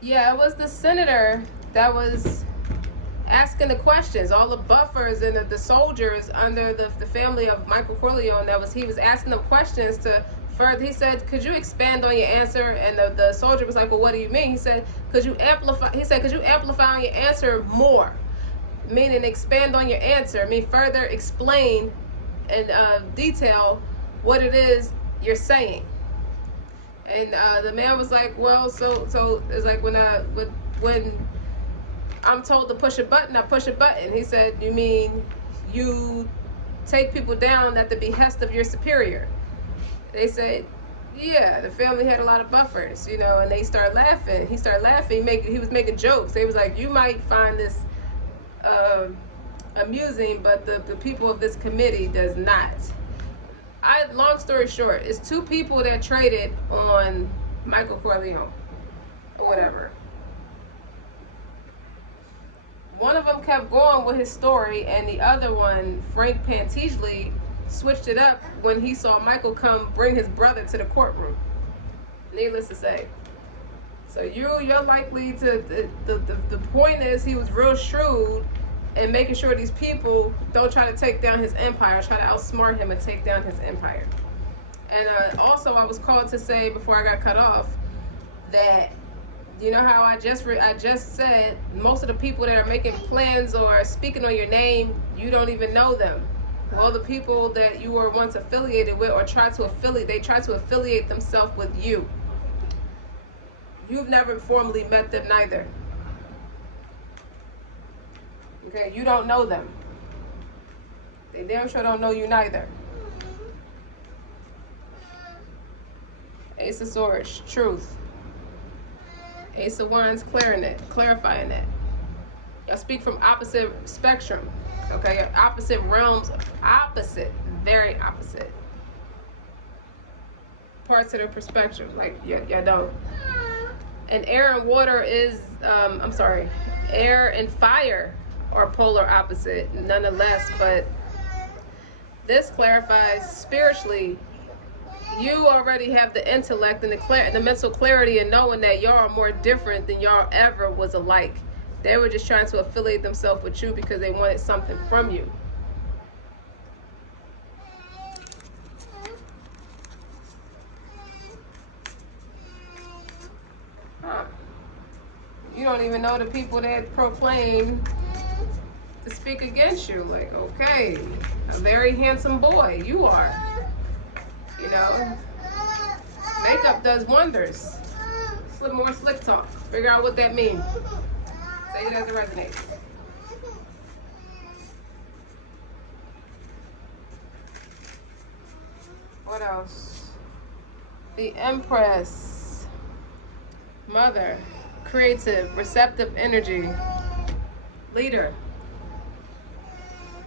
Yeah, it was the senator that was asking the questions. All the buffers and the soldiers under the family of Michael Corleone, he was asking them questions to further. He said, "Could you expand on your answer?" And the soldier was like, "Well, what do you mean?" He said, "Could you amplify?" He said, "Could you amplify on your answer more?" Meaning expand on your answer. I mean further explain and detail what it is you're saying. And the man was like, "Well, so it's like when I'm told to push a button, I push a button." He said, "You mean you take people down at the behest of your superior?" They said, "Yeah." The family had a lot of buffers, and they started laughing. He started laughing. He was making jokes. They was like, "You might find this uh, amusing, but the people of this committee does not." Long story short, it's two people that traded on Michael Corleone or whatever. One of them kept going with his story, and the other one, Frank Pantigli, switched it up when he saw Michael come bring his brother to the courtroom. Needless to say. So you're likely to the point is he was real shrewd in making sure these people don't try to take down his empire, try to outsmart him and take down his empire. And also, I was called to say before I got cut off that you know how I just said most of the people that are making plans or speaking on your name, you don't even know them. Well, the people that you were once affiliated with or they try to affiliate themselves with you. You've never formally met them neither. Okay, you don't know them. They damn sure don't know you neither. Ace of Swords, truth. Ace of Wands, clarifying that. Y'all speak from opposite spectrum. Okay, opposite realms, opposite, very opposite parts of the perspective. Like, y'all don't. And air and water is, I'm sorry, air and fire are polar opposite, nonetheless. But this clarifies spiritually. You already have the intellect and the mental clarity and knowing that y'all are more different than y'all ever was alike. They were just trying to affiliate themselves with you because they wanted something from you. Huh. You don't even know the people that proclaim to speak against you. Like, okay, a very handsome boy, you are. You know, makeup does wonders. More slick talk. Figure out what that means. Say it as it resonates. What else? The Empress. Mother. Creative, receptive energy. Leader.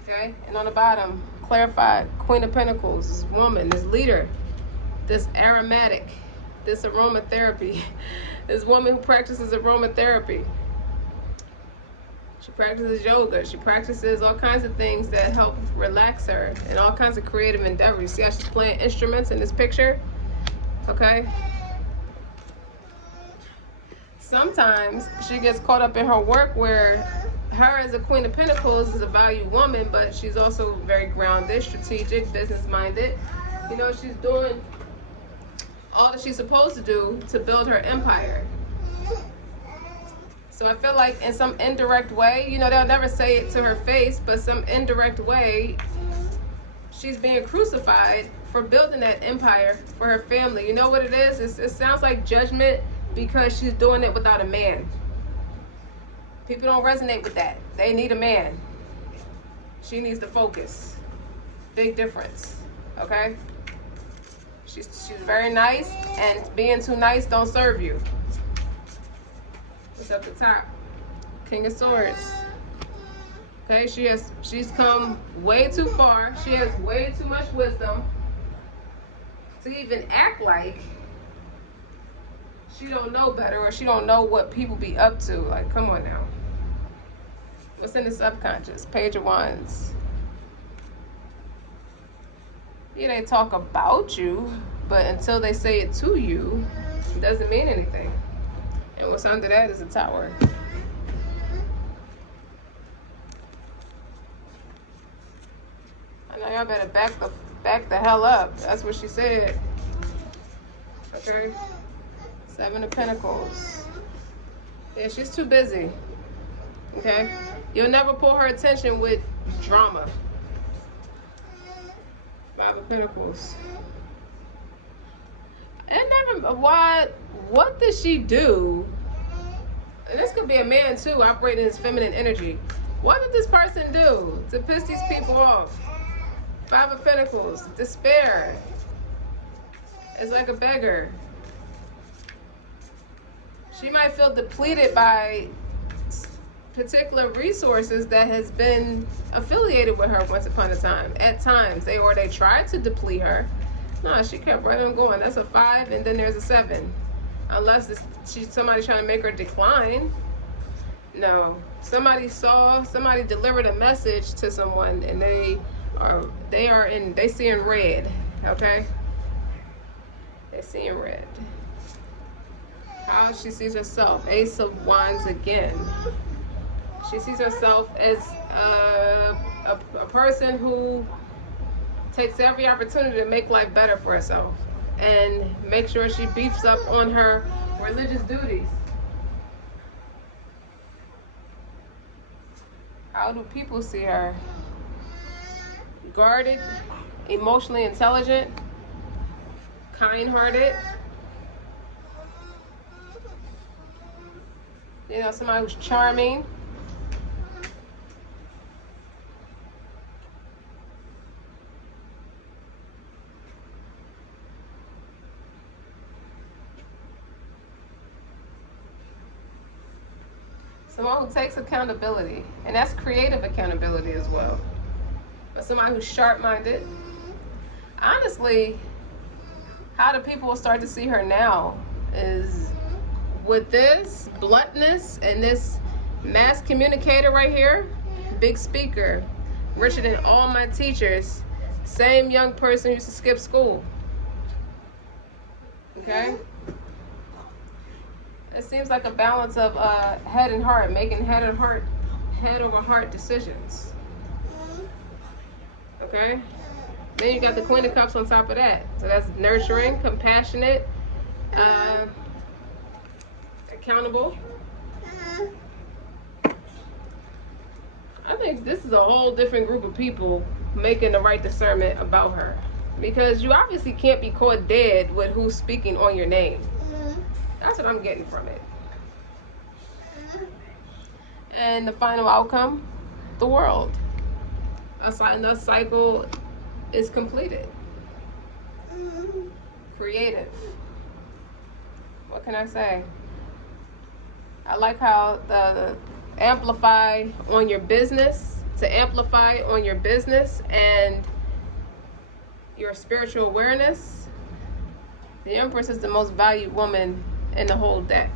Okay? And on the bottom, clarified, Queen of Pentacles. This woman, this leader, this aromatic, this aromatherapy. This woman who practices aromatherapy. She practices yoga. She practices all kinds of things that help relax her and all kinds of creative endeavors. See how she's playing instruments in this picture? Okay? Sometimes she gets caught up in her work where her as a Queen of Pentacles is a valued woman, but she's also very grounded, strategic, business-minded. You know, she's doing all that she's supposed to do to build her empire. So I feel like in some indirect way, you know, they'll never say it to her face, but some indirect way, she's being crucified for building that empire for her family. You know what it is? It sounds like judgment because she's doing it without a man. People don't resonate with that. They need a man. She needs to focus. Big difference. Okay? She's very nice, and being too nice don't serve you. What's at the top? King of Swords. Okay, she's come way too far. She has way too much wisdom to even act like she don't know better or she don't know what people be up to. Like, come on now. What's in the subconscious? Page of Wands. Yeah, they talk about you, but until they say it to you, it doesn't mean anything. And what's under that is a Tower. I know y'all better back the hell up. That's what she said. Okay. 7 of Pentacles. Yeah, she's too busy. Okay. You'll never pull her attention with drama. 5 of Pentacles. And never, what did she do? And this could be a man too, operating his feminine energy. What did this person do to piss these people off? 5 of Pentacles, despair. It's like a beggar. She might feel depleted by particular resources that has been affiliated with her once upon a time. At times, they tried to deplete her. No, she kept right on going. That's a 5, and then there's a 7. Unless somebody's trying to make her decline. No, somebody delivered a message to someone, and they see in red. Okay, they see in red. How she sees herself. Ace of Wands again. She sees herself as a person who takes every opportunity to make life better for herself and make sure she beefs up on her religious duties. How do people see her? Guarded, emotionally intelligent, kind-hearted. You know, somebody who's charming. Someone who takes accountability, and that's creative accountability as well. But somebody who's sharp-minded. Honestly, how do people start to see her now is with this bluntness and this mass communicator right here, big speaker, richer than all my teachers, same young person who used to skip school. Okay? It seems like a balance of head and heart, making head over heart decisions. Okay? Then you got the Queen of Cups on top of that. So that's nurturing, compassionate, accountable. I think this is a whole different group of people making the right discernment about her. Because you obviously can't be caught dead with who's speaking on your name. That's what I'm getting from it. And the final outcome, the world. The cycle is completed. Creative. What can I say? I like how the amplify on your business, to amplify on your business and your spiritual awareness. The Empress is the most valued woman in the whole deck,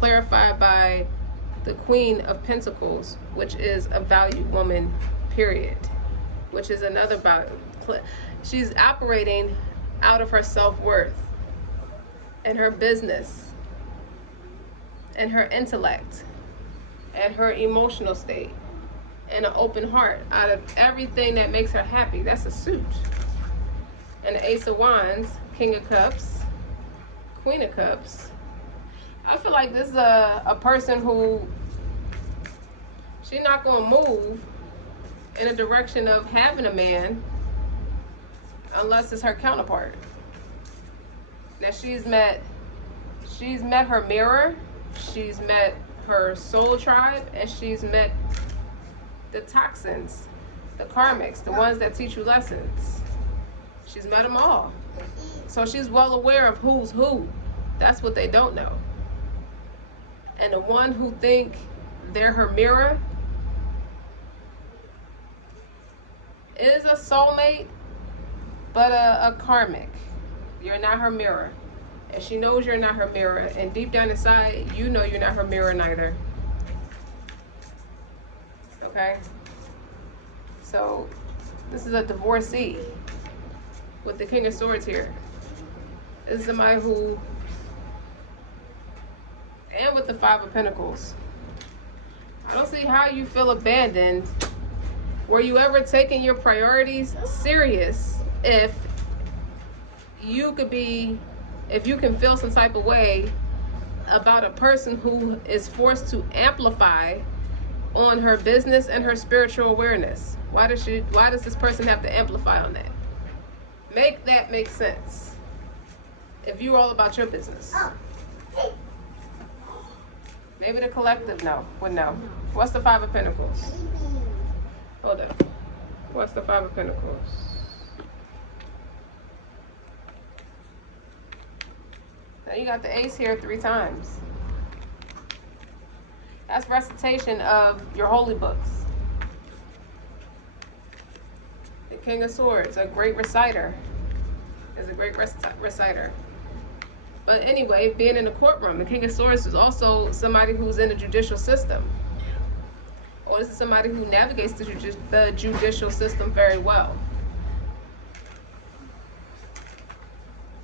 clarified by the Queen of Pentacles, which is a valued woman, period, which is another value. She's operating out of her self-worth and her business and her intellect and her emotional state and an open heart out of everything that makes her happy. That's a suit. And the Ace of Wands, King of Cups, Queen of Cups. I feel like this is a person who, she's not going to move in a direction of having a man unless it's her counterpart. Now she's met her mirror, she's met her soul tribe, and she's met the toxins, the karmics, the ones that teach you lessons. She's met them all. So she's well aware of who's who. That's what they don't know. And the one who think they're her mirror is a soulmate, but a karmic. You're not her mirror. And she knows you're not her mirror. And deep down inside, you know you're not her mirror neither. Okay? So, this is a divorcee with the King of Swords here. This is somebody who And with the Five of Pentacles. I don't see how you feel abandoned. Were you ever taking your priorities serious if you can feel some type of way about a person who is forced to amplify on her business and her spiritual awareness? Why does this person have to amplify on that? Make that make sense. If you're all about your business. Maybe the collective would know. What's the Five of Pentacles? Hold up. What's the Five of Pentacles? Now you got the Ace here 3 times. That's recitation of your holy books. The King of Swords, a great reciter. Is a great reciter. But anyway, being in the courtroom, the King of Swords is also somebody who's in the judicial system. Or this is somebody who navigates the judicial system very well.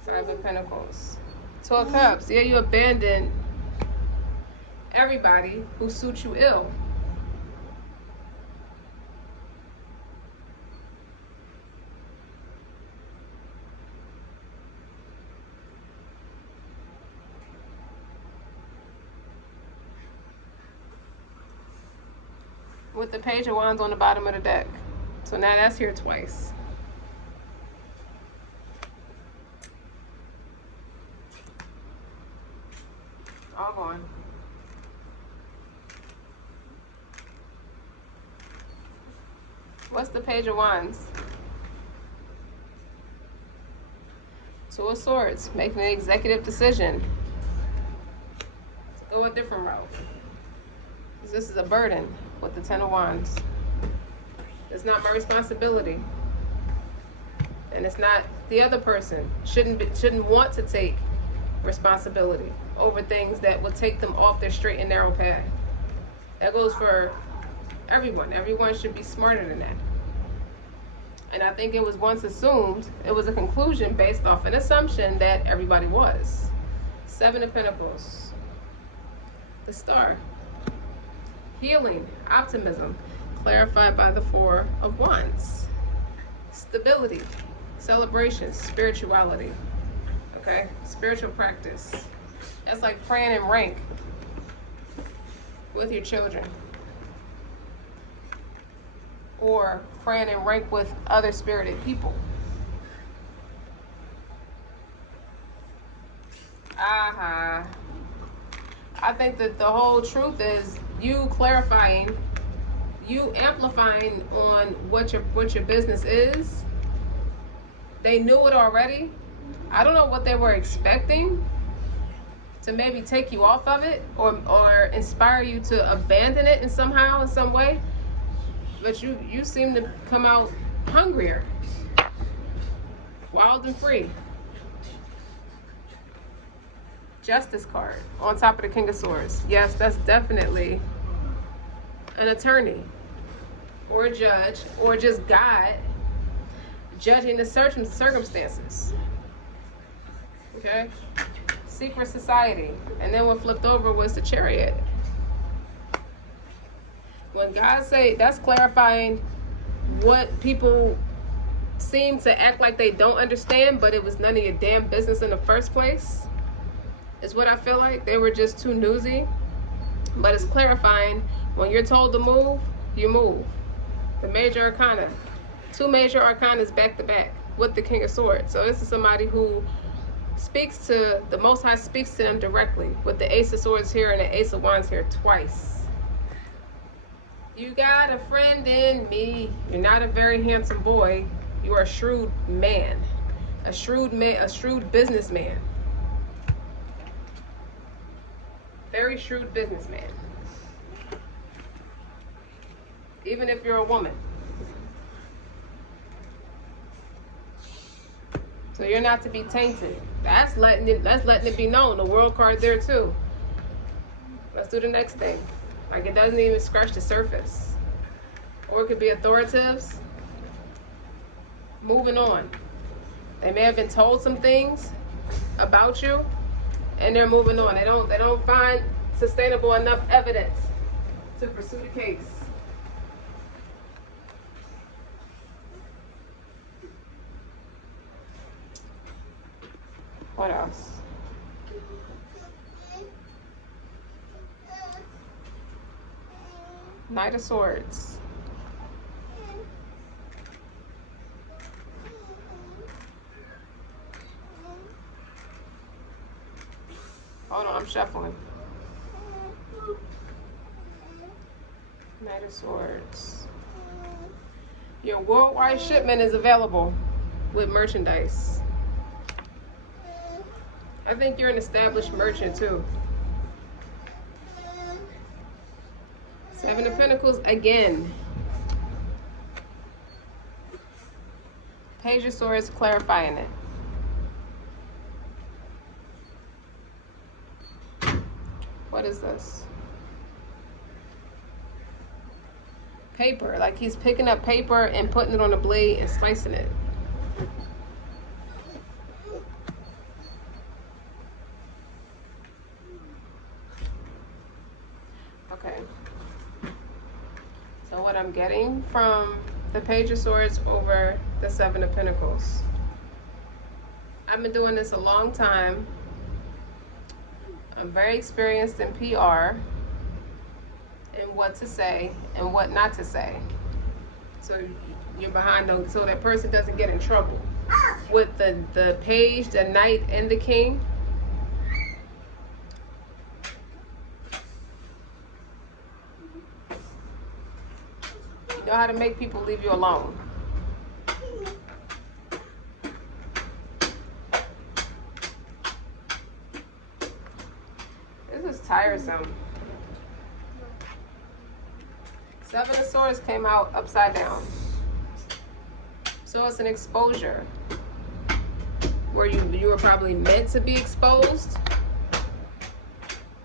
Five of Pentacles. 2 of Cups. Yeah, you abandoned everybody who suits you ill. With the Page of Wands on the bottom of the deck. So now that's here twice. All gone. What's the Page of Wands? 2 of Swords, making an executive decision to go a different route. This is a burden with the 10 of Wands. It's not my responsibility. And it's not the other person. Shouldn't want to take responsibility over things that will take them off their straight and narrow path. That goes for everyone. Everyone should be smarter than that. And I think it was once assumed, it was a conclusion based off an assumption that everybody was. 7 of Pentacles. The Star. Healing, optimism, clarified by the 4 of Wands. Stability, celebration, spirituality. Okay, spiritual practice. That's like praying in rank with your children. Or praying in rank with other spirited people. I think that the whole truth is you clarifying, you amplifying on what your business is. They knew it already. I don't know what they were expecting to maybe take you off of it or inspire you to abandon it in some way. But you seem to come out hungrier, wild and free. Justice card on top of the King of Swords. Yes, that's definitely an attorney or a judge or just God judging the circumstances. Okay? Secret society. And then what flipped over was the Chariot. When God say, that's clarifying what people seem to act like they don't understand, but it was none of your damn business in the first place, is what I feel like. They were just too newsy. But it's clarifying, when you're told to move, you move. The major arcana. 2 major arcanas back to back with the King of Swords. So this is somebody who speaks to, the Most High speaks to them directly with the Ace of Swords here and the Ace of Wands here twice. You got a friend in me. You're not a very handsome boy. You are a shrewd man. A shrewd businessman. Very shrewd businessman. Even if you're a woman. So you're not to be tainted. That's letting it be known. The World card there too. Let's do the next thing. Like, it doesn't even scratch the surface. Or it could be authoritives moving on. They may have been told some things about you, and they're moving on. They don't find sustainable enough evidence to pursue the case. What else? Knight of Swords. Hold on, I'm shuffling. Knight of Swords. Your worldwide shipment is available with merchandise. I think you're an established merchant too. Seven of Pentacles again. Page of Swords clarifying it. What is this? Paper, like he's picking up paper and putting it on a blade and slicing it. Okay. So what I'm getting from the Page of Swords over the Seven of Pentacles. I've been doing this a long time. I'm very experienced in PR and what to say and what not to say. So you're behind them, so that person doesn't get in trouble. With the page, the knight, and the king. You know how to make people leave you alone. This is tiresome. Seven of Swords came out upside down. So it's an exposure where you were probably meant to be exposed.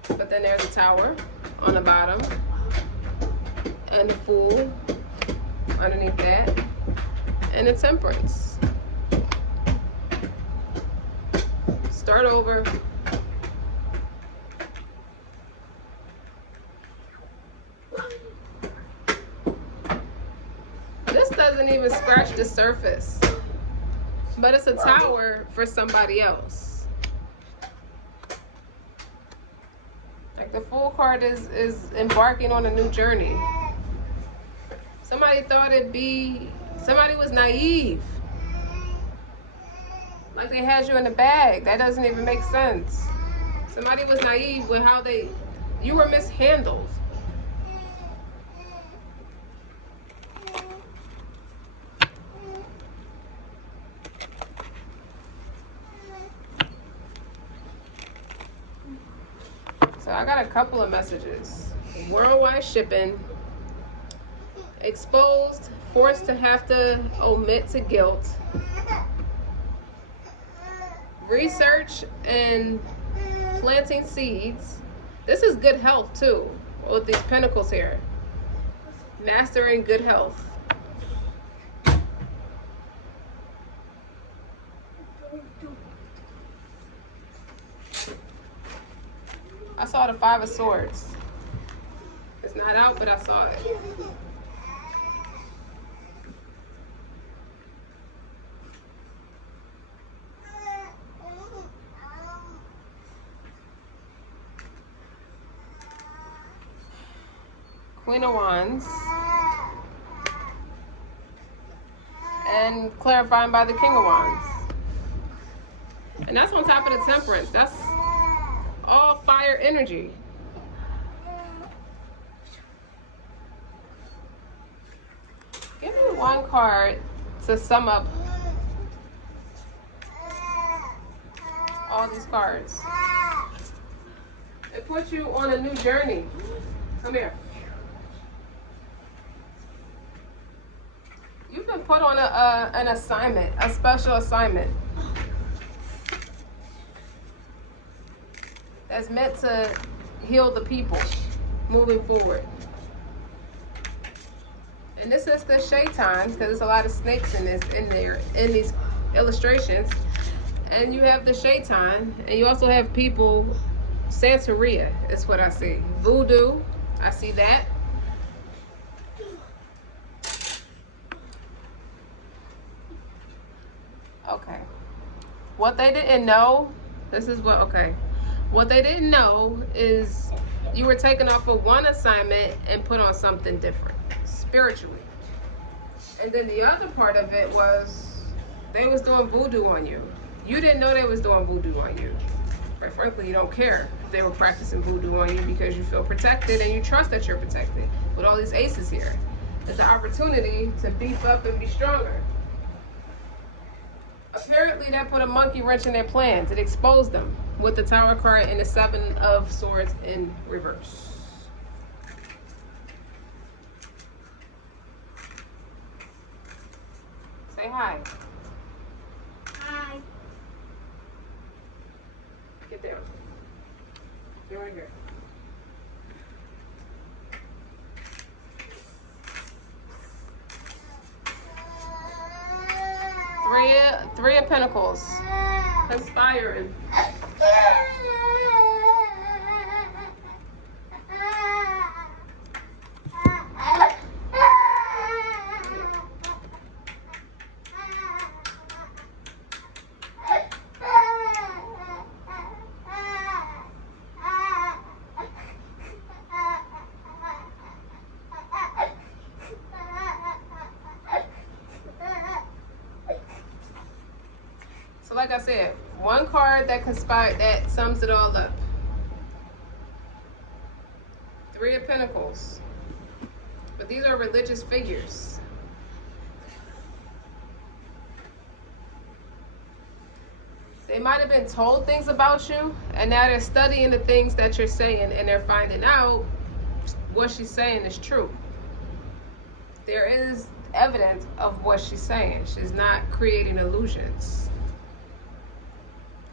But then there's a Tower on the bottom. And the Fool underneath that. And the Temperance. Start over. This doesn't even scratch the surface, but it's a tower for somebody else. Like the Fool card is embarking on a new journey. Somebody thought somebody was naive. Like they had you in the bag. That doesn't even make sense. Somebody was naive with how you were mishandled. So I got a couple of messages. Worldwide shipping. Exposed, forced to have to omit to guilt. Research and planting seeds. This is good health too, with these pentacles here. Mastering good health. I saw the Five of Swords. It's not out, but I saw it. Queen of Wands. And clarifying by the King of Wands. And that's on top of the Temperance. That's all fire energy. Give me one card to sum up all these cards. It puts you on a new journey. Come here. You've been put on an assignment, a special assignment. That's meant to heal the people moving forward. And this is the shaitan, because there's a lot of snakes in these illustrations. And you have the shaitan, and you also have people Santeria is what I see. Voodoo, I see that. Okay. What they didn't know, this is what, okay. What they didn't know is you were taken off of one assignment and put on something different, spiritually. And then the other part of it was they was doing voodoo on you. You didn't know they was doing voodoo on you. But frankly, you don't care if they were practicing voodoo on you because you feel protected and you trust that you're protected. With all these aces here, it's an opportunity to beef up and be stronger. Apparently, that put a monkey wrench in their plans. It exposed them with the Tower card and the Seven of Swords in reverse. Say hi. Hi. Get down. Get right here. Three of Pentacles. Conspiring. So like I said, one card that conspired, that sums it all up. Three of Pentacles. But these are religious figures. They might have been told things about you, and now they're studying the things that you're saying, and they're finding out what she's saying is true. There is evidence of what she's saying. She's not creating illusions.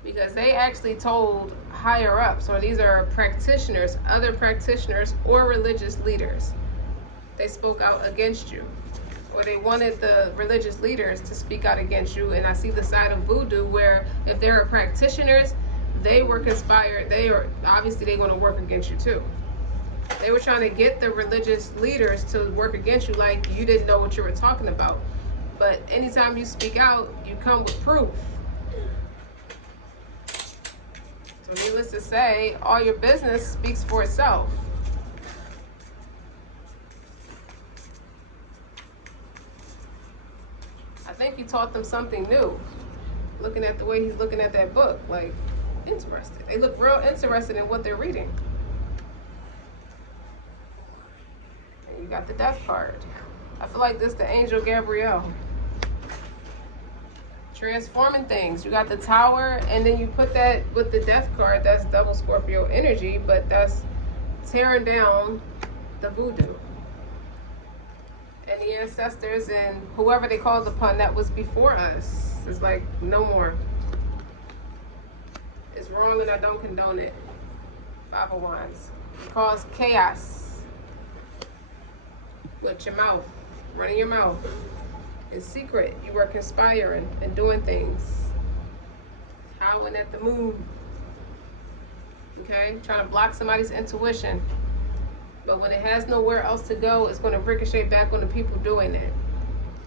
Because they actually told higher ups, or these are practitioners, other practitioners, or religious leaders. They spoke out against you, or they wanted the religious leaders to speak out against you. And I see the side of voodoo where if there are practitioners, they were conspired. They are obviously they're going to work against you too. They were trying to get the religious leaders to work against you, like you didn't know what you were talking about. But anytime you speak out, you come with proof. So needless to say, all your business speaks for itself. I think you taught them something new. Looking at the way he's looking at that book, like, interested. They look real interested in what they're reading. And you got the Death card. I feel like this is the Angel Gabrielle. Transforming things. You got the Tower, and then you put that with the Death card. That's double Scorpio energy, but that's tearing down the voodoo and the ancestors and whoever they called upon that was before us. It's like no more. It's wrong and I don't condone it. Five of Wands. It causes chaos with your mouth, running your mouth. In secret, you were conspiring and doing things. Howling at the moon. Okay? Trying to block somebody's intuition. But when it has nowhere else to go, it's going to ricochet back on the people doing that.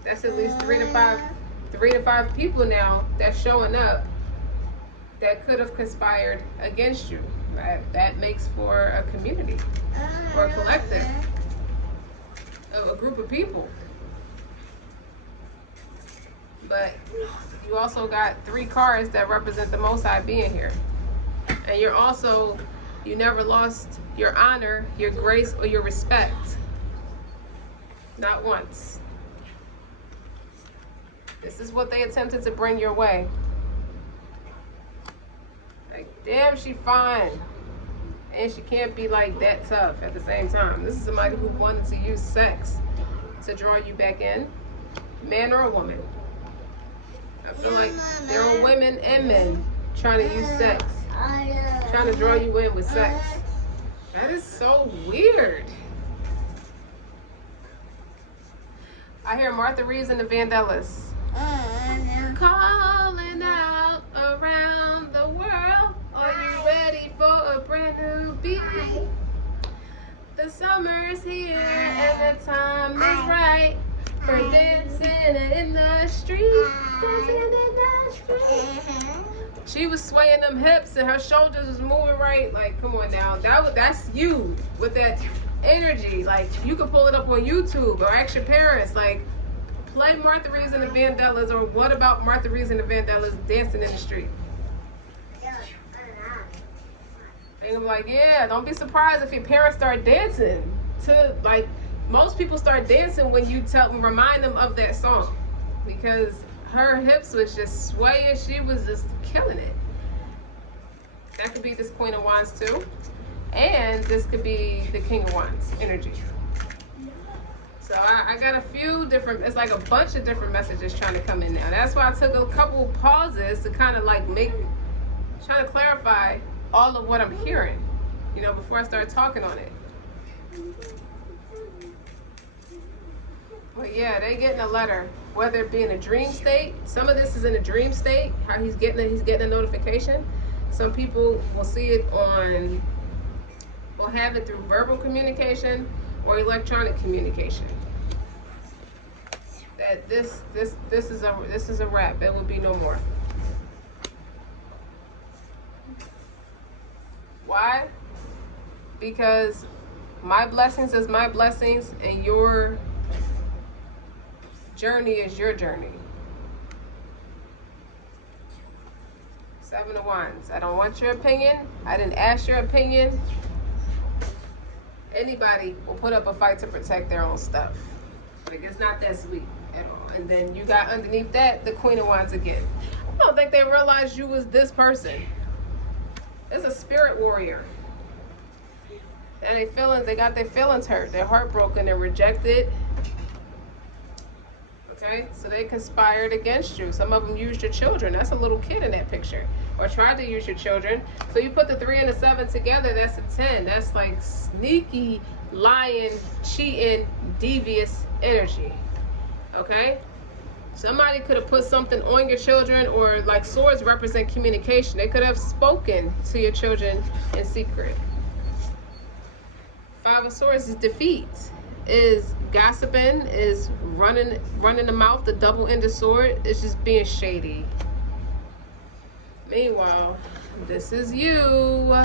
That's at least 3 to 5 people now that's showing up that could have conspired against you. That makes for a community or a collective, a group of people. But you also got 3 cards that represent the Most High being here. And you're also, you never lost your honor, your grace, or your respect. Not once. This is what they attempted to bring your way. Like, damn, she fine. And she can't be like that tough at the same time. This is somebody who wanted to use sex to draw you back in. Man or a woman. I feel like there are women and men trying to use sex. Trying to draw you in with sex. That is so weird. I hear Martha Reeves and the Vandellas. Calling out around the world. Are you ready for a brand baby. The summer's here and the time is right for dancing in the street. Dancing in the street. She was swaying them hips and her shoulders was moving right. Like, come on now. That's you with that energy. Like, you can pull it up on YouTube or ask your parents. Like, play Martha Reeves and the Vandellas, or what about Martha Reeves and the Vandellas dancing in the street? And I'm like, yeah, don't be surprised if your parents start dancing to, like, most people start dancing when you remind them of that song, because her hips was just swaying. She was just killing it. That could be this Queen of Wands too. And this could be the King of Wands energy. So I got a few different, it's like a bunch of different messages trying to come in now. That's why I took a couple pauses to kind of like try to clarify all of what I'm hearing, you know, before I start talking on it. But yeah, they getting a letter, whether it be in a dream state. Some of this is in a dream state, how he's getting a notification. Some people will see it will have it through verbal communication or electronic communication. That this is a wrap. It will be no more. Why? Because my blessings is my blessings and your journey is your journey. Seven of Wands. I don't want your opinion. I didn't ask your opinion. Anybody will put up a fight to protect their own stuff. Like, it's not that sweet at all. And then you got underneath that the Queen of Wands again. I don't think they realized you was this person. It's a spirit warrior. And they got their feelings hurt. They're heartbroken. They're rejected. Okay, so they conspired against you. Some of them used your children. That's a little kid in that picture. Or tried to use your children. So you put the 3 and the 7 together, that's a 10. That's like sneaky, lying, cheating, devious energy. Okay? Somebody could have put something on your children, or like swords represent communication. They could have spoken to your children in secret. 5 of Swords is defeat. Is gossiping, is running the mouth, the double-ended sword. It's just being shady. Meanwhile, this is you.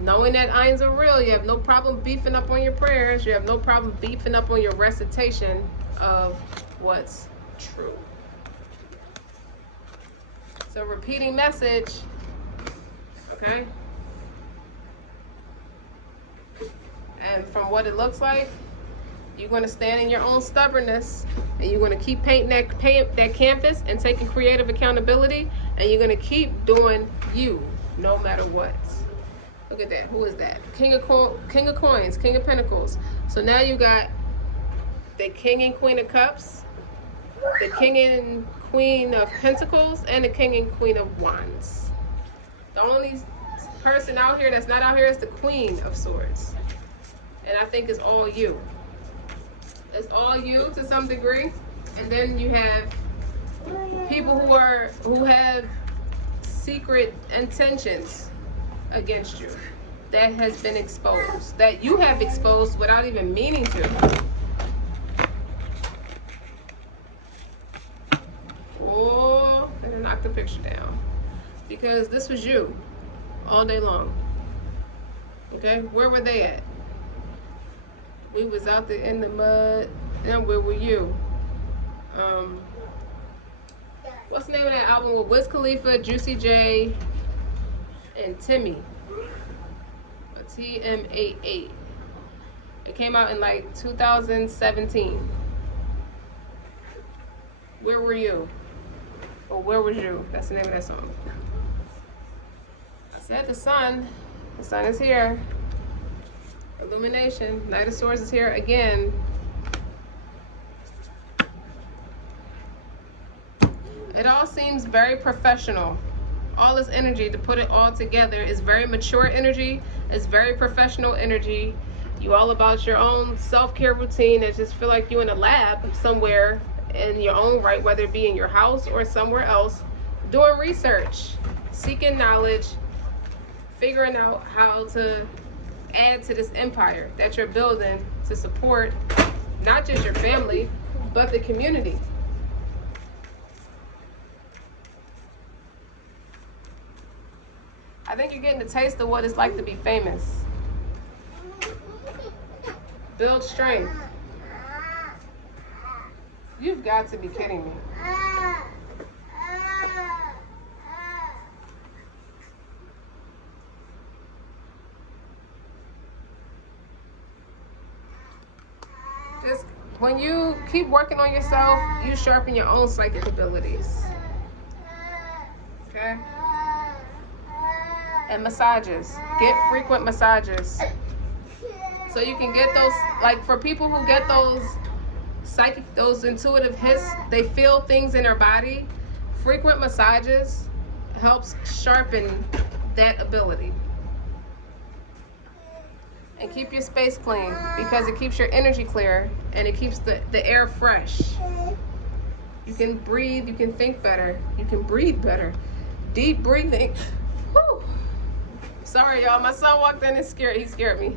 Knowing that irons are real, you have no problem beefing up on your prayers. You have no problem beefing up on your recitation of what's true. So repeating message, okay? And from what it looks like, you're going to stand in your own stubbornness, and you're going to keep painting that canvas and taking creative accountability, and you're going to keep doing you no matter what. Look at that. Who is that? King of Coins, King of Pentacles. So now you got the King and Queen of Cups, the King and Queen of Pentacles, and the King and Queen of Wands. The only person out here that's not out here is the Queen of Swords. And I think it's all you. It's all you to some degree. And then you have people who have secret intentions against you that has been exposed, that you have exposed without even meaning to. Oh, better knock the picture down, because this was you all day long. Okay, where were they at? We was out there in the mud. And where were you? What's the name of that album with Wiz Khalifa, Juicy J, and Timmy? TM88. It came out in like 2017. Where were you? Or where was you? That's the name of that song. I said the sun. The sun is here. Illumination. Knight of Swords is here again. It all seems very professional. All this energy, to put it all together, is very mature energy. It's very professional energy. You all about your own self-care routine. I just feel like you in a lab somewhere in your own right, whether it be in your house or somewhere else, doing research, seeking knowledge, figuring out how to add to this empire that you're building to support not just your family, but the community. I think you're getting a taste of what it's like to be famous. Build strength. You've got to be kidding me. Just when you keep working on yourself, you sharpen your own psychic abilities. Okay? And massages. Get frequent massages. So you can get those, like for people who get those psychic, those intuitive hits, they feel things in their body. Frequent massages helps sharpen that ability. And keep your space clean because it keeps your energy clear and it keeps the air fresh. You can breathe, you can think better, you can breathe better. Deep breathing. Whew. Sorry y'all, my son walked in and he scared me.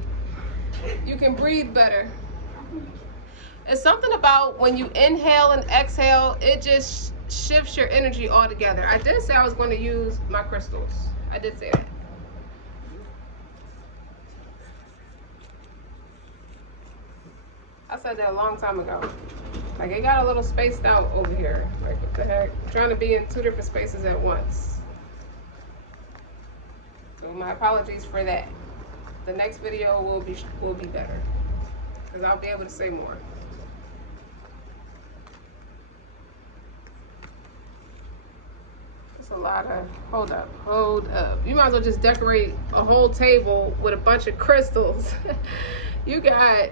You can breathe better. It's something about when you inhale and exhale, it just shifts your energy altogether. I did say I was going to use my crystals. I did say that. I said that a long time ago. Like, it got a little spaced out over here. Like, what the heck? I'm trying to be in 2 different spaces at once. So my apologies for that. The next video will be better, because I'll be able to say more. It's a lot of, hold up. You might as well just decorate a whole table with a bunch of crystals. You got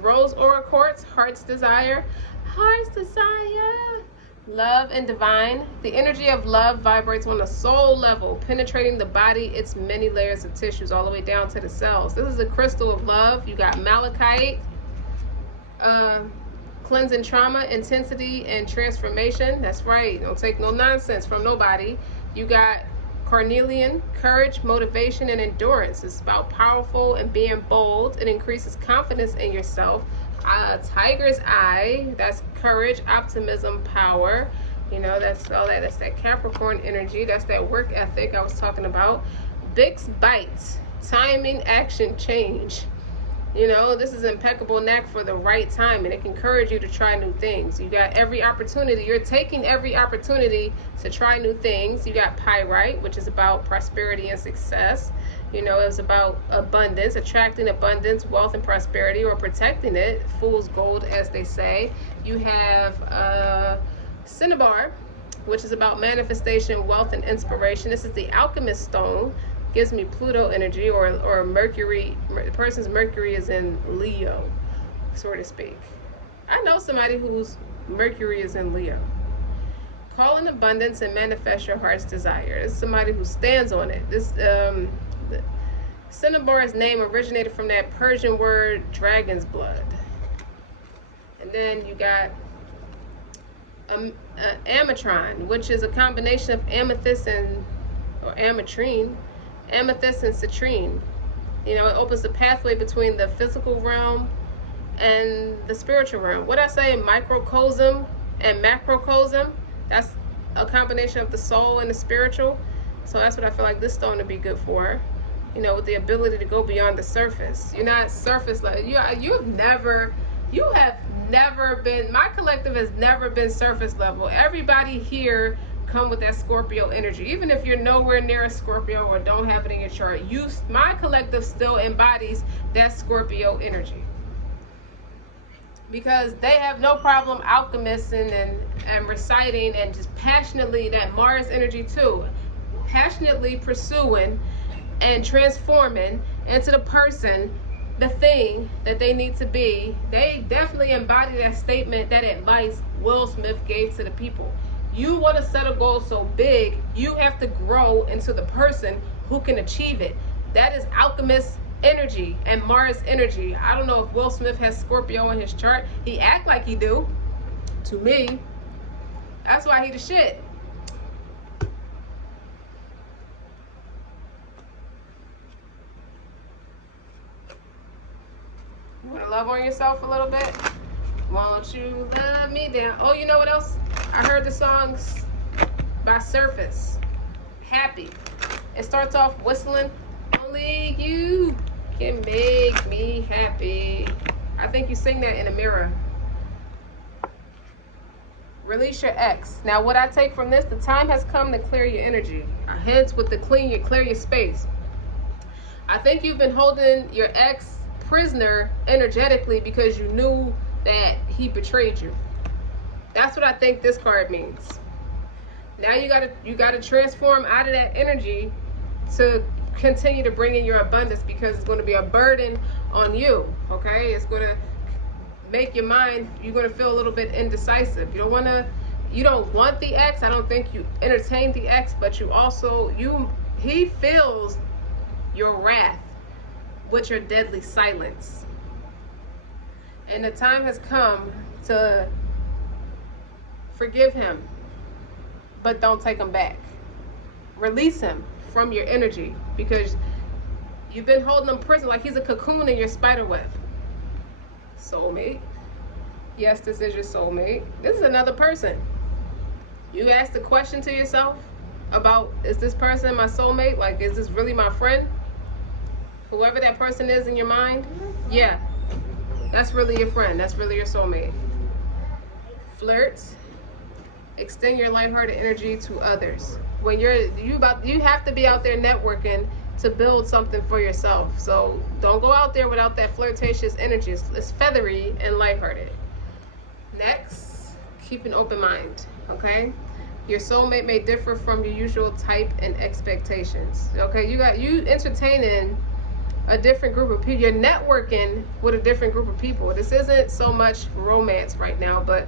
Rose Aura Quartz, Heart's Desire, Love and Divine. The energy of love vibrates on a soul level, penetrating the body, its many layers of tissues, all the way down to the cells. This is a crystal of love. You got Malachite, cleansing trauma, intensity, and transformation. That's right. Don't take no nonsense from nobody. You got Carnelian, courage, motivation, and endurance. It's about powerful and being bold. It increases confidence in yourself. Tiger's Eye, that's courage, optimism, power. You know, that's all that. That's that Capricorn energy. That's that work ethic I was talking about. Bix Bites, timing, action, change. You know, this is impeccable knack for the right time, and it can encourage you to try new things. You got every opportunity. You're taking every opportunity to try new things. You got Pyrite, which is about prosperity and success. You know, it's about abundance, attracting abundance, wealth, and prosperity, or protecting it. Fool's gold, as they say. You have Cinnabar, which is about manifestation, wealth, and inspiration. This is the alchemist stone. Gives me Pluto energy, or Mercury. The person's Mercury is in Leo, so to speak. I know somebody whose Mercury is in Leo. Call in abundance and manifest your heart's desire. It's somebody who stands on it. This Cinnabar's name originated from that Persian word dragon's blood. And then you got Ametron, which is a combination of amethyst or ametrine. Amethyst and citrine. You know, it opens the pathway between the physical realm and the spiritual realm. What I say, microcosm and macrocosm, that's a combination of the soul and the spiritual. So that's what I feel like this stone would be good for. You know, with the ability to go beyond the surface. You're not surface level. You have never been, my collective has never been surface level. Everybody here come with that Scorpio energy. Even if you're nowhere near a Scorpio or don't have it in your chart, my collective still embodies that Scorpio energy, because they have no problem alchemisting and reciting and just passionately, that Mars energy too, passionately pursuing and transforming into the person, the thing that they need to be. They definitely embody that statement, that advice Will Smith gave to the people. You want to set a goal so big, you have to grow into the person who can achieve it. That is alchemist energy and Mars energy. I don't know if Will Smith has Scorpio in his chart. He act like he do. To me, that's why he the shit. Want to love on yourself a little bit? Won't you love me down? Oh, you know what else? I heard the songs by Surface. Happy. It starts off whistling. Only you can make me happy. I think you sing that in a mirror. Release your ex. Now, what I take from this, the time has come to clear your energy. Hence, with the clean, you clear your space. I think you've been holding your ex prisoner energetically because you knew that he betrayed you. That's what I think this card means. Now you gotta transform out of that energy to continue to bring in your abundance, because it's going to be a burden on you. Okay, it's going to make your mind, you're going to feel a little bit indecisive. You don't want the ex. I don't think you entertain the ex, but he feels your wrath with your deadly silence. And the time has come to forgive him, but don't take him back. Release him from your energy, because you've been holding him prison like he's a cocoon in your spider web. Soulmate. Yes, this is your soulmate. This is another person. You ask the question to yourself about, is this person my soulmate? Like, is this really my friend? Whoever that person is in your mind, yeah, that's really your friend. That's really your soulmate. Flirt. Extend your lighthearted energy to others. When you have to be out there networking to build something for yourself. So don't go out there without that flirtatious energy. It's feathery and lighthearted. Next, keep an open mind. Okay, your soulmate may differ from your usual type and expectations. Okay, you entertaining a different group of people. You're networking with a different group of people. This isn't so much romance right now, but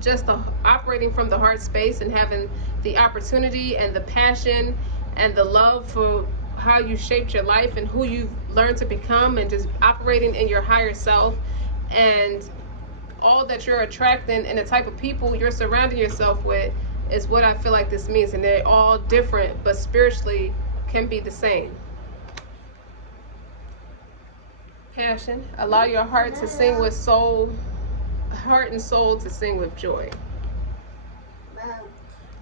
just operating from the heart space and having the opportunity and the passion and the love for how you shaped your life and who you've learned to become, and just operating in your higher self, and all that you're attracting and the type of people you're surrounding yourself with is what I feel like this means. And they're all different, but spiritually can be the same. Passion. Allow your heart to sing with soul, heart and soul to sing with joy.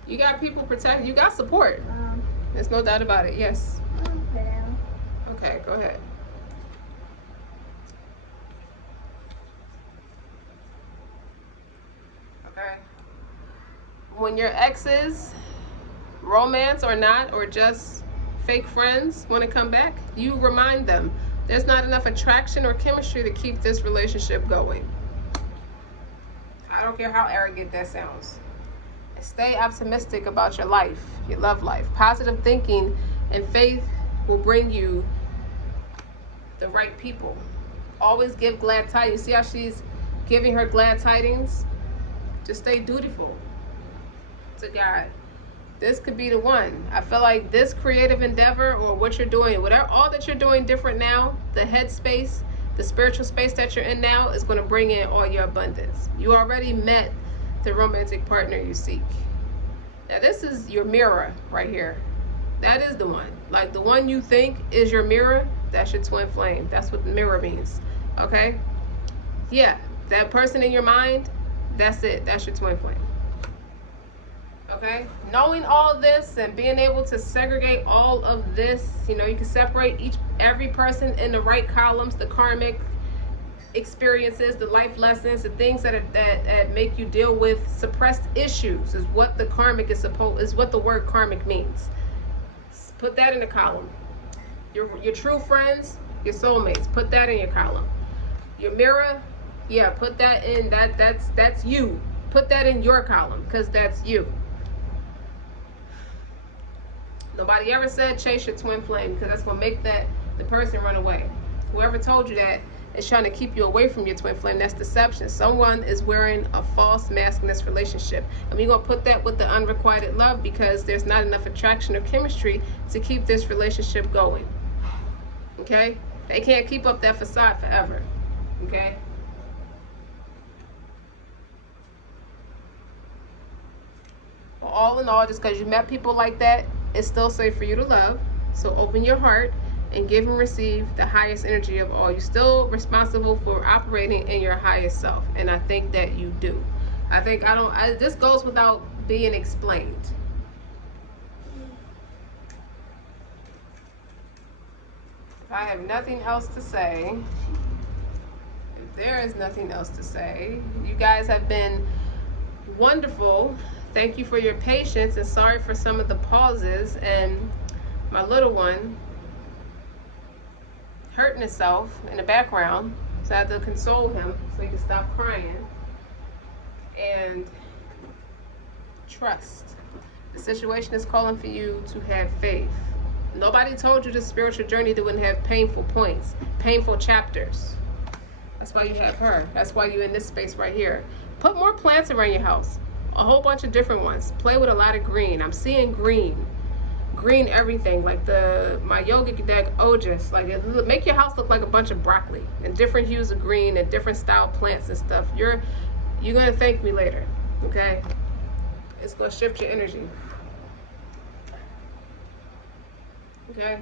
You got people protecting. You got support. There's no doubt about it. Yes. Okay, go ahead. Okay. When your exes, romance or not, or just fake friends, want to come back, you remind them there's not enough attraction or chemistry to keep this relationship going. I don't care how arrogant that sounds. Stay optimistic about your life, your love life. Positive thinking and faith will bring you the right people. Always give glad tidings. See how she's giving her glad tidings? Just stay dutiful to God. This could be the one. I feel like this creative endeavor, or what you're doing, whatever, all that you're doing different now, the headspace, the spiritual space that you're in now, is going to bring in all your abundance. You already met the romantic partner you seek. Now this is your mirror right here. That is the one. Like the one you think is your mirror, that's your twin flame. That's what the mirror means. Okay? Yeah, that person in your mind, that's it. That's your twin flame. Okay? Knowing all of this and being able to segregate all of this, you can separate every person in the right columns, the karmic experiences, the life lessons, the things that make you deal with suppressed issues, is what the karmic is what the word karmic means. Put that in the column. Your true friends, your soulmates, put that in your column. Your mirror, yeah, put that in. That's you. Put that in your column, because that's you. Nobody ever said chase your twin flame, because that's going to make the person run away. Whoever told you that is trying to keep you away from your twin flame. That's deception. Someone is wearing a false mask in this relationship. And we're going to put that with the unrequited love, because there's not enough attraction or chemistry to keep this relationship going. Okay? They can't keep up that facade forever. Okay? All in all, just because you met people like that, it's still safe for you to love. So open your heart and give and receive the highest energy of all. You're still responsible for operating in your highest self, and I think that you do. This goes without being explained. If I have nothing else to say, if there is nothing else to say, you guys have been wonderful. Thank you for your patience, and sorry for some of the pauses and my little one hurting himself in the background. So I had to console him so he could stop crying. And trust. The situation is calling for you to have faith. Nobody told you this spiritual journey that wouldn't have painful points, painful chapters. That's why you have her. That's why you're in this space right here. Put more plants around your house. A whole bunch of different ones. Play with a lot of green. I'm seeing green. Green everything. Like my yogic deck, Ojas. Like, make your house look like a bunch of broccoli. And different hues of green and different style plants and stuff. You're going to thank me later. Okay? It's going to shift your energy. Okay?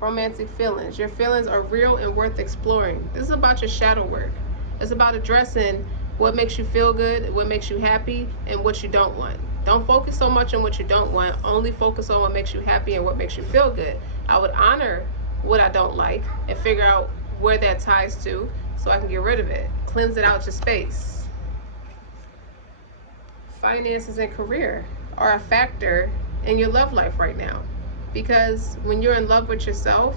Romantic feelings. Your feelings are real and worth exploring. This is about your shadow work. It's about addressing what makes you feel good, what makes you happy, and what you don't want. Don't focus so much on what you don't want. Only focus on what makes you happy and what makes you feel good. I would honor what I don't like and figure out where that ties to so I can get rid of it. Cleanse it out your space. Finances and career are a factor in your love life right now. Because when you're in love with yourself,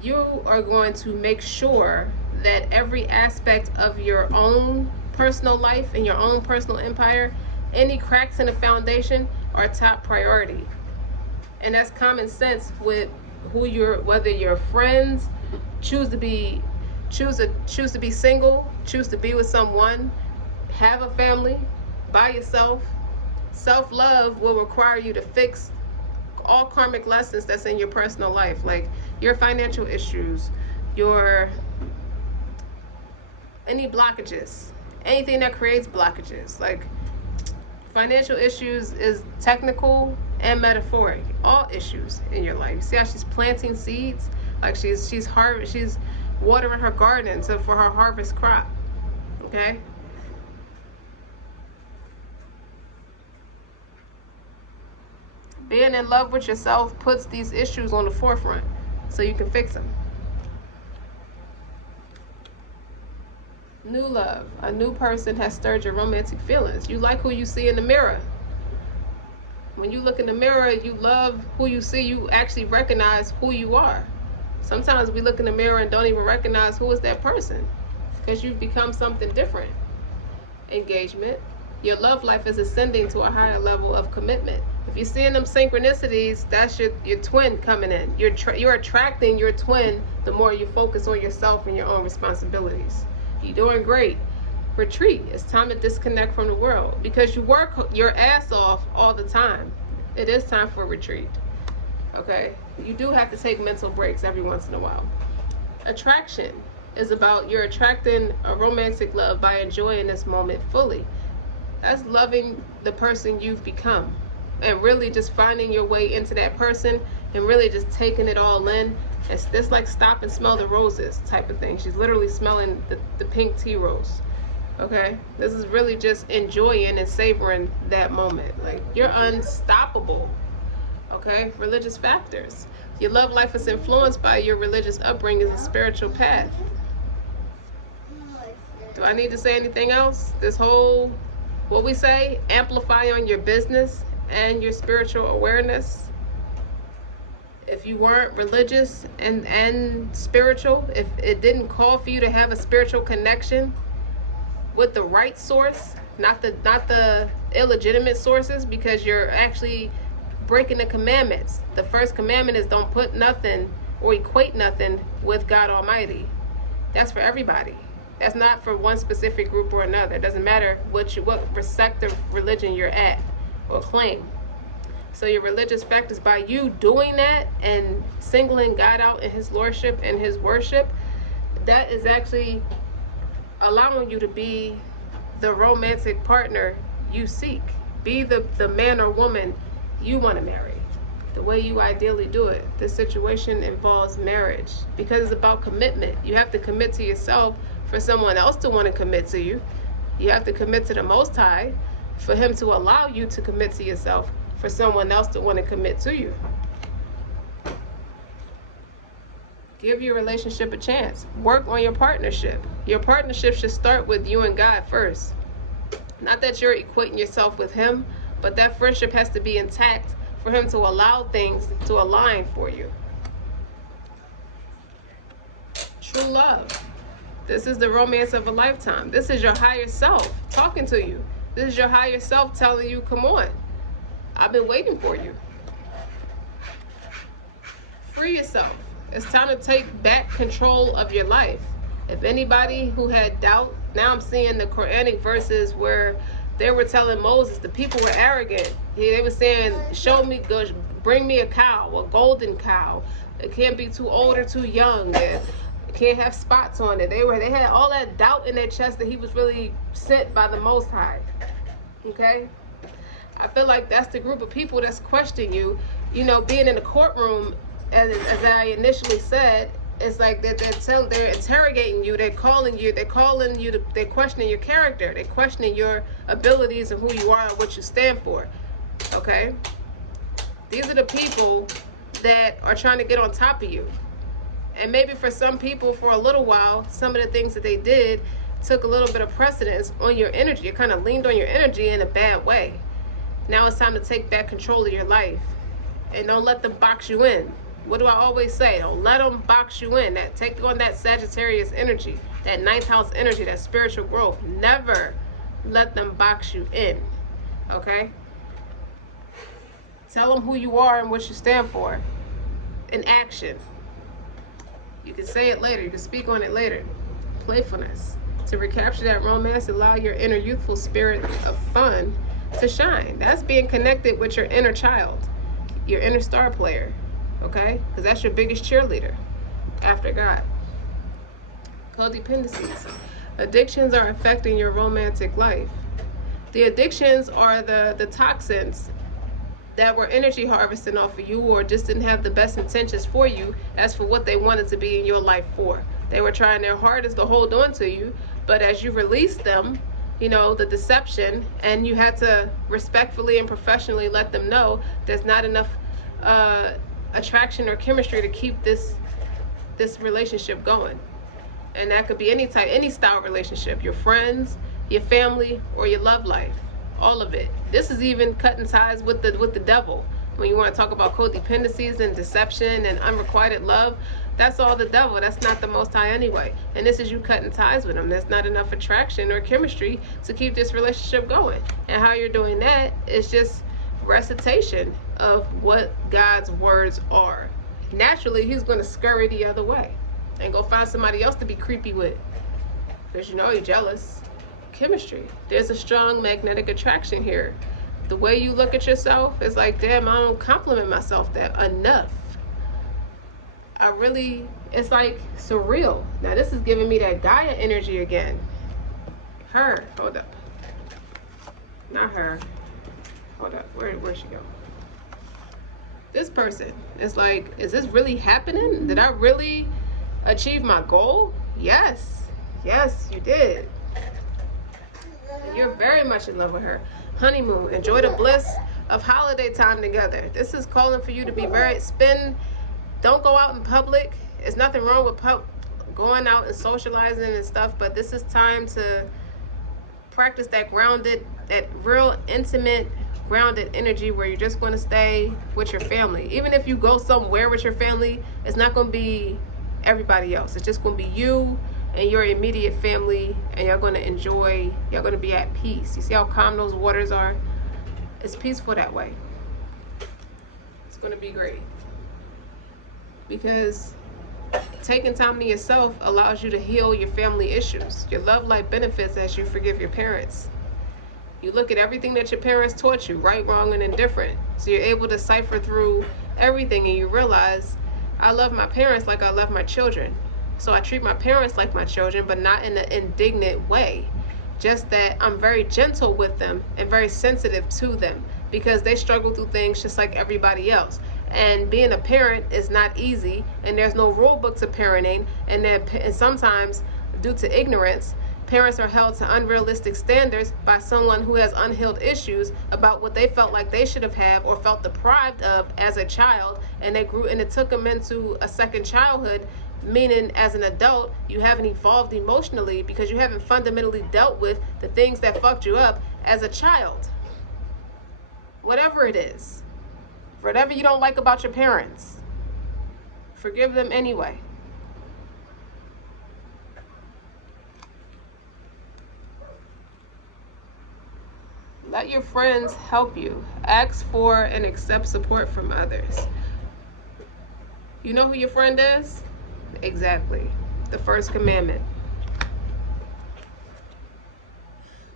you are going to make sure that every aspect of your own personal life and your own personal empire, any cracks in the foundation are top priority. And that's common sense with whether you're friends, choose to be single, choose to be with someone, have a family, by yourself. Self-love will require you to fix all karmic lessons that's in your personal life, like your financial issues, any blockages, anything that creates blockages. Like, financial issues is technical and metaphoric, all issues in your life. See how she's planting seeds? Like she's watering her garden for her harvest crop. Okay? Being in love with yourself puts these issues on the forefront so you can fix them. New love. A new person has stirred your romantic feelings. You like who you see in the mirror. When you look in the mirror, you love who you see. You actually recognize who you are. Sometimes we look in the mirror and don't even recognize who is that person because you've become something different. Engagement. Your love life is ascending to a higher level of commitment. If you're seeing them synchronicities, that's your twin coming in. You're attracting your twin the more you focus on yourself and your own responsibilities. You're doing great. Retreat. It's time to disconnect from the world because you work your ass off all the time. It is time for a retreat. Okay? You do have to take mental breaks every once in a while. Attraction is about you're attracting a romantic love by enjoying this moment fully. That's loving the person you've become and really just finding your way into that person and really just taking it all in. It's this like stop and smell the roses type of thing. She's literally smelling the pink tea rose. Okay? This is really just enjoying and savoring that moment. Like, you're unstoppable. Okay? Religious factors. Your love life is influenced by your religious upbringing and spiritual path. Do I need to say anything else? This whole, what we say, amplify on your business and your spiritual awareness. If you weren't religious and spiritual, if it didn't call for you to have a spiritual connection with the right source, not the illegitimate sources, because you're actually breaking the commandments. The first commandment is don't put nothing or equate nothing with God Almighty. That's for everybody. That's not for one specific group or another. It doesn't matter what sect of religion you're at or claim. So your religious factors, by you doing that and singling God out in his lordship and his worship, that is actually allowing you to be the romantic partner you seek. Be the man or woman you want to marry. the way you ideally do it. This situation involves marriage because it's about commitment. You have to commit to yourself for someone else to want to commit to you. You have to commit to the Most High for Him to allow you to commit to yourself for someone else to want to commit to you. Give your relationship a chance. Work on your partnership. Your partnership should start with you and God first. Not that you're equating yourself with Him, but that friendship has to be intact for Him to allow things to align for you. True love. This is the romance of a lifetime. This is your higher self talking to you. This is your higher self telling you, come on, I've been waiting for you. Free yourself. It's time to take back control of your life. If anybody who had doubt, now I'm seeing the Quranic verses where they were telling Moses, the people were arrogant. They were saying, show me, bring me a cow, a golden cow. It can't be too old or too young. It can't have spots on it. They had all that doubt in their chest that he was really sent by the Most High. Okay? I feel like that's the group of people that's questioning you. You know, being in the courtroom, as I initially said, it's like they're interrogating you, they're questioning your character, they're questioning your abilities and who you are and what you stand for. Okay? These are the people that are trying to get on top of you. And maybe for some people, for a little while, some of the things that they did took a little bit of precedence on your energy. It kind of leaned on your energy in a bad way. Now it's time to take back control of your life. And don't let them box you in. What do I always say? Don't let them box you in. Take on that Sagittarius energy, that ninth house energy, that spiritual growth. Never let them box you in. Okay? Tell them who you are and what you stand for. In action. You can say it later. You can speak on it later. Playfulness. To recapture that romance, allow your inner youthful spirit of fun to shine. That's being connected with your inner child, your inner star player. Okay? Because that's your biggest cheerleader after God. Codependencies. Addictions are affecting your romantic life. The addictions are the toxins that were energy harvesting off of you, or just didn't have the best intentions for you as for what they wanted to be in your life for. They were trying their hardest to hold on to you, but as you released them, you know, the deception, and you had to respectfully and professionally let them know there's not enough attraction or chemistry to keep this relationship going. And that could be any style relationship, your friends, your family, or your love life. All of it. This is even cutting ties with the devil. When you want to talk about codependencies and deception and unrequited love, that's all the devil. That's not the Most High anyway. And this is you cutting ties with him. There's not enough attraction or chemistry to keep this relationship going. And how you're doing that is just recitation of what God's words are. Naturally, he's going to scurry the other way and go find somebody else to be creepy with, because you know you're jealous. Chemistry. There's a strong magnetic attraction here. The way you look at yourself is like, damn, I don't compliment myself that enough. It's like surreal. Now this is giving me that Gaia energy again. Her, hold up. Not her. Hold up, where'd she go? This person, it's like, is this really happening? Did I really achieve my goal? Yes, you did. You're very much in love with her. Honeymoon. Enjoy the bliss of holiday time together. This is calling for you to be don't go out in public. There's nothing wrong with going out and socializing and stuff, but this is time to practice that real intimate, grounded energy where you're just going to stay with your family. Even if you go somewhere with your family, it's not going to be everybody else. It's just going to be you and your immediate family, and you're going to enjoy, you're going to be at peace. You see how calm those waters are? It's peaceful that way. It's going to be great. Because taking time to yourself allows you to heal your family issues. Your love life benefits as you forgive your parents. You look at everything that your parents taught you, right, wrong, and indifferent. So you're able to cipher through everything, and you realize, I love my parents like I love my children. So I treat my parents like my children, but not in an indignant way. Just that I'm very gentle with them and very sensitive to them, because they struggle through things just like everybody else. And being a parent is not easy, and there's no rule book to parenting, and sometimes due to ignorance, parents are held to unrealistic standards by someone who has unhealed issues about what they felt like they should have had or felt deprived of as a child, and it took them into a second childhood, meaning as an adult you haven't evolved emotionally because you haven't fundamentally dealt with the things that fucked you up as a child. Whatever it is, whatever you don't like about your parents, forgive them anyway. Let your friends help you. Ask for and accept support from others. You know who your friend is? Exactly. The first commandment.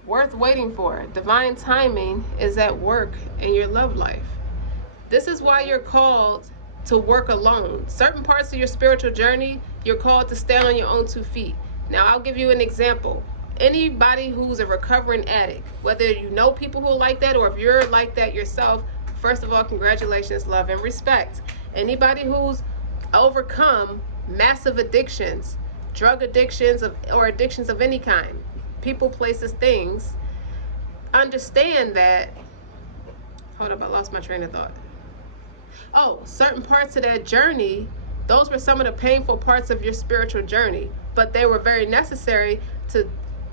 Worth waiting for. Divine timing is at work in your love life. This is why you're called to work alone. Certain parts of your spiritual journey, you're called to stand on your own 2 feet. Now, I'll give you an example. Anybody who's a recovering addict, whether you know people who are like that or if you're like that yourself, first of all, congratulations, love, and respect. Anybody who's overcome massive addictions, drug addictions or addictions of any kind, people, places, things, understand that, hold up, I lost my train of thought. Oh, certain parts of that journey, those were some of the painful parts of your spiritual journey, but they were very necessary to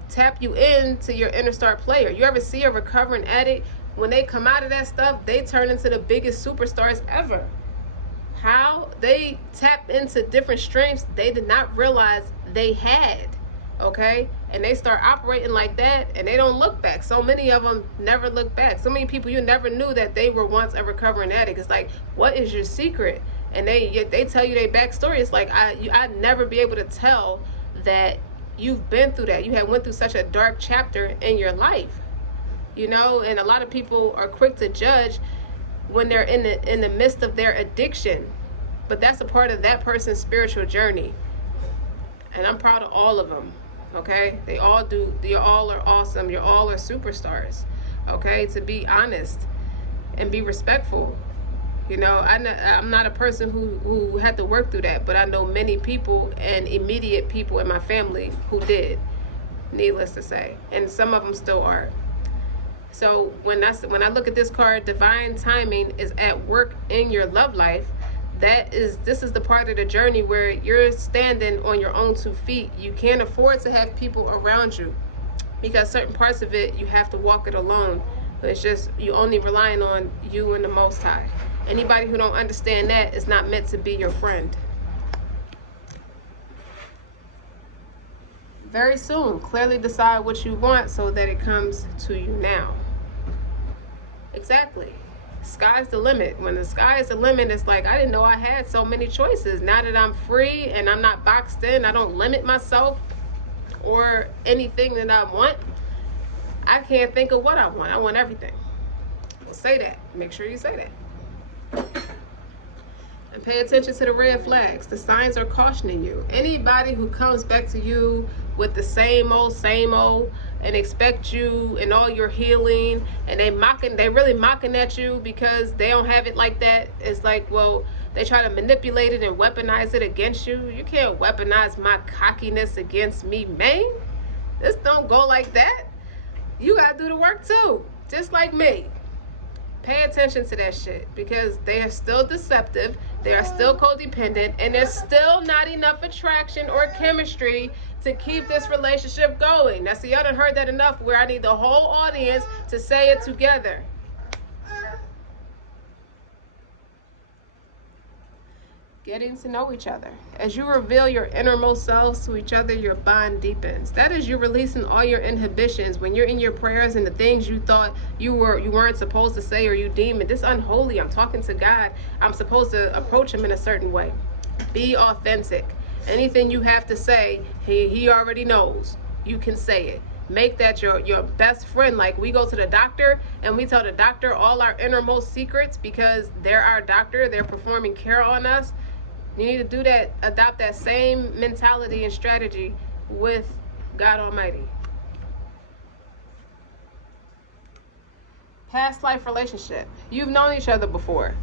tap you into your inner star player. You ever see a recovering addict, when they come out of that stuff, they turn into the biggest superstars ever. How? They tap into different strengths they did not realize they had. Okay? And they start operating like that, and they don't look back. So many of them never look back. So many people, you never knew that they were once a recovering addict. It's like, what is your secret? And they tell you their backstory. It's like, I'd never be able to tell that you've been through that. You had went through such a dark chapter in your life, you know. And a lot of people are quick to judge when they're in the midst of their addiction, but that's a part of that person's spiritual journey. And I'm proud of all of them. Okay, they all do. You all are awesome. You all are superstars. Okay, to be honest and be respectful. You know, I'm not a person who had to work through that, but I know many people and immediate people in my family who did, needless to say, and some of them still are. So when I look at this card, divine timing is at work in your love life. This is the part of the journey where you're standing on your own 2 feet. You can't afford to have people around you, because certain parts of it you have to walk it alone. But it's just you only relying on you and the Most High. Anybody who don't understand that is not meant to be your friend. Very soon, clearly decide what you want so that it comes to you now. Exactly. Sky's the limit. When the sky is the limit, it's like, I didn't know I had so many choices. Now that I'm free and I'm not boxed in, I don't limit myself or anything that I want. I can't think of what I want. I want everything. Well, say that. Make sure you say that. And pay attention to the red flags. The signs are cautioning you. Anybody who comes back to you with the same old, and expect you and all your healing, and they really mocking at you because they don't have it like that. It's like, well, they try to manipulate it and weaponize it against you. You can't weaponize my cockiness against me, man. This don't go like that. You gotta do the work too, just like me. Pay attention to that shit, because they are still deceptive, they are still codependent, and there's still not enough attraction or chemistry to keep this relationship going. Now, see, y'all done heard that enough where I need the whole audience to say it together. Getting to know each other. As you reveal your innermost selves to each other, your bond deepens. That is you releasing all your inhibitions when you're in your prayers and the things you thought you weren't supposed to say, or you deem it this unholy. I'm talking to God. I'm supposed to approach him in a certain way. Be authentic. Anything you have to say, he already knows. You can say it. Make that your best friend. Like, we go to the doctor and we tell the doctor all our innermost secrets because they're our doctor. They're performing care on us. You need to do that, adopt that same mentality and strategy with God Almighty. Past life relationship. You've known each other before.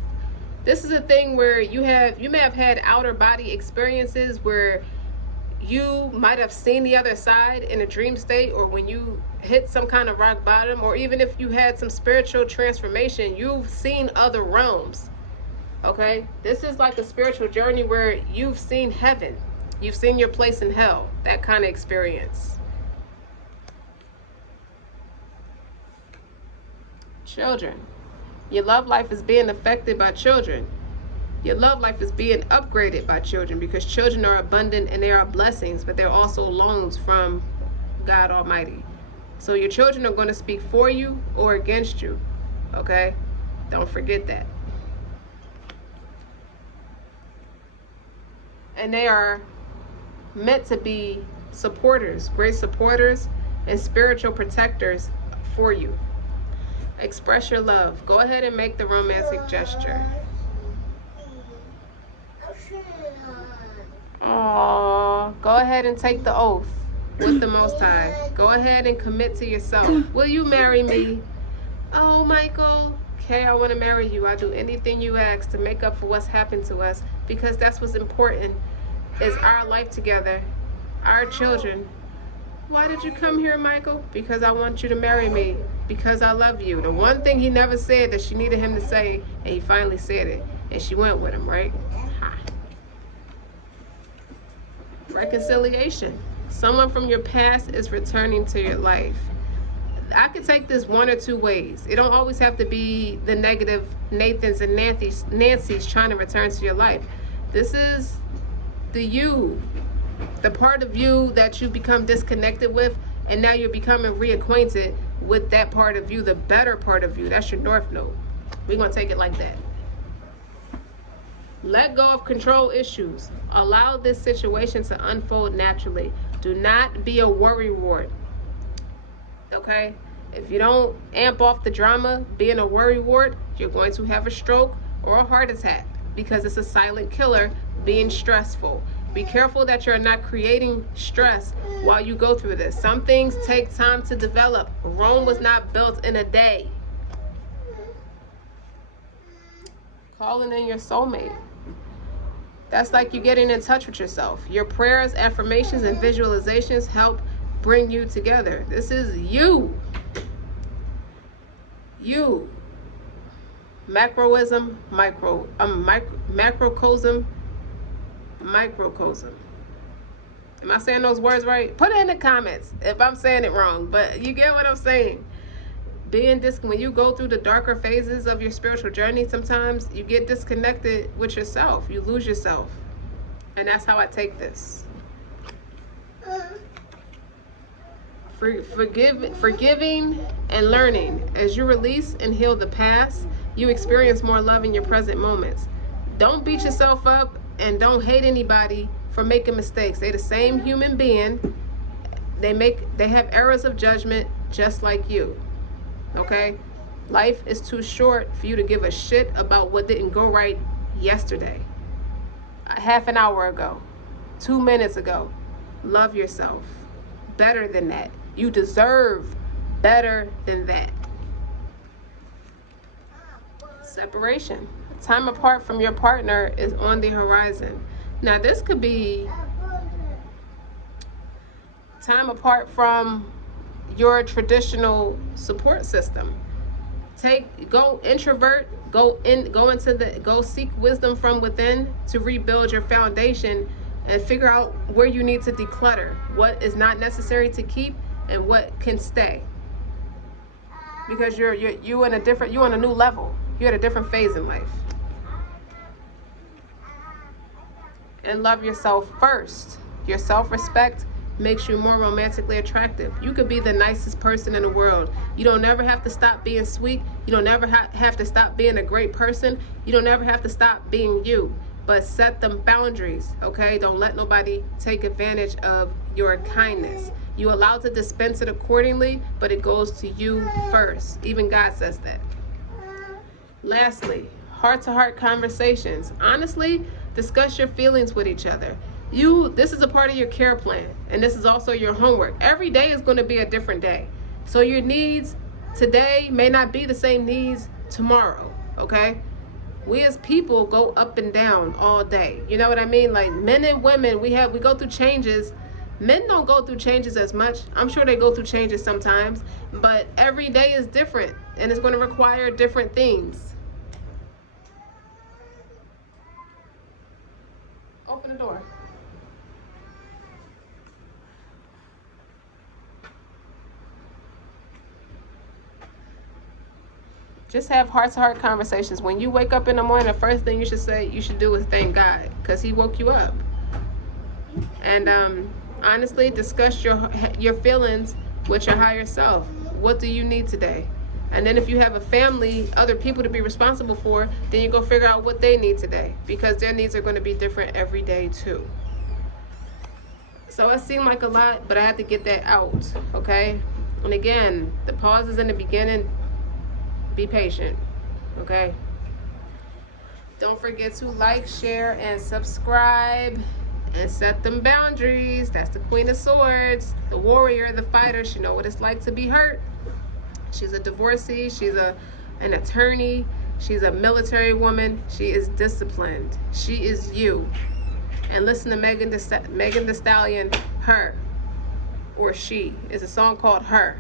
This is a thing where you may have had outer body experiences where you might have seen the other side in a dream state, or when you hit some kind of rock bottom, or even if you had some spiritual transformation, you've seen other realms. Okay, this is like a spiritual journey where you've seen heaven, you've seen your place in hell, that kind of experience. Children, your love life is being affected by children. Your love life is being upgraded by children, because children are abundant and they are blessings, but they're also loans from God Almighty. So your children are going to speak for you or against you. Okay, don't forget that. And they are meant to be supporters, great supporters and spiritual protectors for you. Express your love. Go ahead and make the romantic gesture. Aww. Go ahead and take the oath with the Most High. Go ahead and commit to yourself. Will you marry me? Oh, Michael. Okay, I want to marry you. I'll do anything you ask to make up for what's happened to us, because that's what's important, is our life together, our children. Why did you come here, Michael? Because I want you to marry me, because I love you. The one thing he never said that she needed him to say, and he finally said it, and she went with him, right? Ha. Reconciliation. Someone from your past is returning to your life. I could take this one or two ways. It don't always have to be the negative Nathans and Nancy's trying to return to your life. This is the you, the part of you that you become disconnected with, and now you're becoming reacquainted with that part of you, the better part of you. That's your North Node. We're going to take it like that. Let go of control issues. Allow this situation to unfold naturally. Do not be a worrywart. Okay? If you don't amp off the drama, being a worrywart, you're going to have a stroke or a heart attack, because it's a silent killer, being stressful. Be careful that you're not creating stress while you go through this. Some things take time to develop. Rome was not built in a day. Calling in your soulmate. That's like you getting in touch with yourself. Your prayers, affirmations, and visualizations help bring you together. This is you. You. Macroism, macrocosm, microcosm. Am I saying those words right? Put it in the comments if I'm saying it wrong, but you get what I'm saying. When you go through the darker phases of your spiritual journey, sometimes you get disconnected with yourself. You lose yourself. And that's how I take this. Forgiving and learning. As you release and heal the past, you experience more love in your present moments. Don't beat yourself up, and don't hate anybody for making mistakes. They're the same human being. They have errors of judgment just like you. Okay? Life is too short for you to give a shit about what didn't go right yesterday, a half an hour ago, 2 minutes ago. Love yourself. Better than that. You deserve better than that. Separation. Time apart from your partner is on the horizon. Now, this could be time apart from your traditional support system. Go introvert, go seek wisdom from within to rebuild your foundation and figure out where you need to declutter, what is not necessary to keep and what can stay. Because you're on a new level. You're at a different phase in life. And love yourself first. Your self-respect makes you more romantically attractive. You could be the nicest person in the world. You don't ever have to stop being sweet. You don't ever have to stop being a great person. You don't ever have to stop being you. But set them boundaries, okay? Don't let nobody take advantage of your kindness. You're allowed to dispense it accordingly, but it goes to you first. Even God says that. Lastly, heart-to-heart conversations. Honestly, discuss your feelings with each other. This is a part of your care plan, and this is also your homework. Every day is going to be a different day. So your needs today may not be the same needs tomorrow, okay? We as people go up and down all day. You know what I mean? Like men and women, we go through changes. Men don't go through changes as much. I'm sure they go through changes sometimes, but every day is different and it's going to require different things. Open the door. Just have heart-to-heart conversations. When you wake up in the morning, the first thing you should do is thank God, because he woke you up. And honestly, discuss your feelings with your higher self. What do you need today? And then if you have a family, other people to be responsible for, then you go figure out what they need today, because their needs are going to be different every day too. So it seemed like a lot, but I had to get that out, okay? And again, the pauses in the beginning, be patient, okay? Don't forget to like, share, and subscribe, and set them boundaries. That's the Queen of Swords, the warrior, the fighter. She knows what it's like to be hurt. She's a divorcee. She's an attorney. She's a military woman. She is disciplined. She is you. And listen to Megan Thee Stallion, Her, or She. It's a song called Her.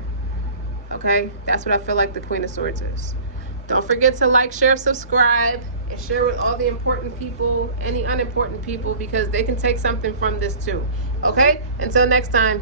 Okay? That's what I feel like the Queen of Swords is. Don't forget to like, share, subscribe, and share with all the important people, any unimportant people, because they can take something from this too. Okay? Until next time.